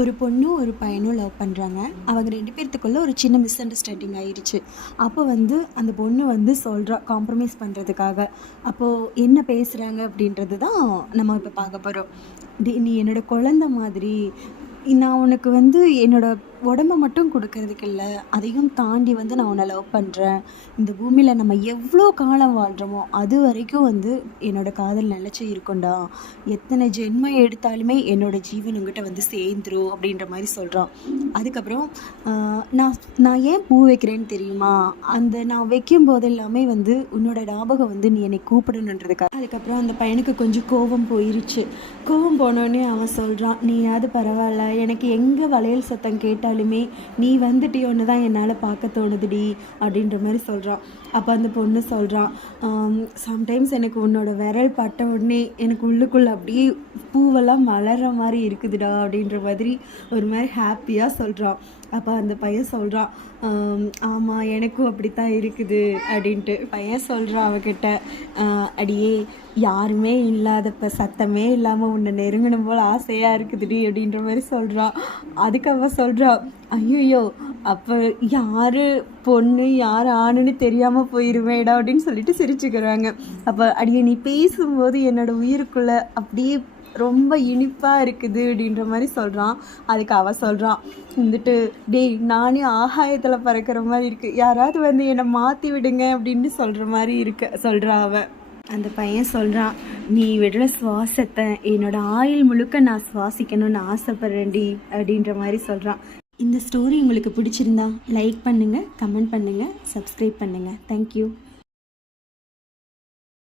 ஒரு பொண்ணும் ஒரு பையனும் லவ் பண்ணுறாங்க. அவங்க 2 பேத்துக்குள்ள ஒரு சின்ன மிஸ் அண்டர்ஸ்டாண்டிங் ஆயிடுச்சு. அப்போ வந்து அந்த பொண்ணு வந்து சொல்றா காம்ப்ரமைஸ் பண்ணுறதுக்காக. அப்போது என்ன பேசுகிறாங்க அப்படின்றது தான் நம்ம இப்போ பார்க்க போகிறோம். நீ என்னோட குழந்த மாதிரி. நான் உனக்கு வந்து என்னோட உடம்ப மட்டும் கொடுக்கறதுக்கு இல்ல, அதையும் தாண்டி வந்து நான் உன்னை லவ் பண்ணுறேன். இந்த பூமியில் நம்ம எவ்வளோ காலம் வாழ்கிறோமோ அது வரைக்கும் வந்து என்னோட காதல் நிலச்சி இருக்கும்டா. எத்தனை ஜென்மம் எடுத்தாலுமே என்னோட ஜீவன் உங்ககிட்ட வந்து சேர்ந்துரும் அப்படின்ற மாதிரி சொல்கிறான். அதுக்கப்புறம் நான் நான் ஏன் பூ வைக்கிறேன்னு தெரியுமா? அந்த நான் வைக்கும் போது எல்லாமே வந்து உன்னோட ஞாபகம் வந்து நீ என்னை கூப்பிடணுன்றதுக்காக. அதுக்கப்புறம் அந்த பையனுக்கு கொஞ்சம் கோபம் போயிருச்சு. கோபம் போனோடனே அவன் சொல்கிறான், நீயாவது பரவாயில்ல, எனக்கு எங்கே வளையல் சத்தம் கேட்டாலுமே நீ வந்துட்டியோன்னு தான் என்னால் பார்க்க தோணுதுடி அப்படின்ற மாதிரி சொல்கிறான். அப்போ அந்த பொண்ணு சொல்கிறான், சம்டைம்ஸ் எனக்கு உன்னோட விரல் பட்ட உடனே எனக்கு உள்ளுக்குள்ளே அப்படியே பூவெல்லாம் மலர்ற மாதிரி இருக்குதுடா அப்படின்ற மாதிரி ஒரு மாதிரி ஹாப்பியாக சொல்கிறான். அப்போ அந்த பையன் சொல்கிறான், ஆமாம் எனக்கும் அப்படித்தான் இருக்குது அப்படின்ட்டு. பையன் சொல்கிறான் அவகிட்ட, அடியே யாருமே இல்லாதப்ப சத்தமே இல்லாமல் உன்னை நெருங்கணும் போல் ஆசையாக இருக்குதுடி அப்படின்ற மாதிரி சொல்கிறான். அதுக்கு அவன் சொல்கிறான், ஐயோ அப்போ யார் பொண்ணு யார் ஆணுன்னு தெரியாமல் போயிடுவேடா அப்படின்னு சொல்லிட்டு சிரிச்சுக்கிறாங்க. அப்போ அடியே நீ பேசும்போது என்னோடய உயிருக்குள்ளே அப்படியே ரொம்ப இனிப்பாக இருக்குது அப்படின்ற மாதிரி சொல்கிறான். அதுக்கு அவள் சொல்கிறான் வந்துட்டு, டேய் நானே ஆகாயத்தில் பறக்கிற மாதிரி இருக்குது, யாராவது வந்து என்னை மாற்றி விடுங்க அப்படின்னு சொல்கிற மாதிரி சொல்கிறா அவள். அந்த பையன் சொல்கிறான், நீ விடுற சுவாசத்தை என்னோட ஆயுள் முழுக்க நான் சுவாசிக்கணும்னு ஆசைப்பட்றேன்டி அப்படின்ற மாதிரி சொல்கிறான். இந்த ஸ்டோரி உங்களுக்கு பிடிச்சிருந்தா லைக் பண்ணுங்கள், கமெண்ட் பண்ணுங்கள், சப்ஸ்கிரைப் பண்ணுங்கள். தேங்க்யூ.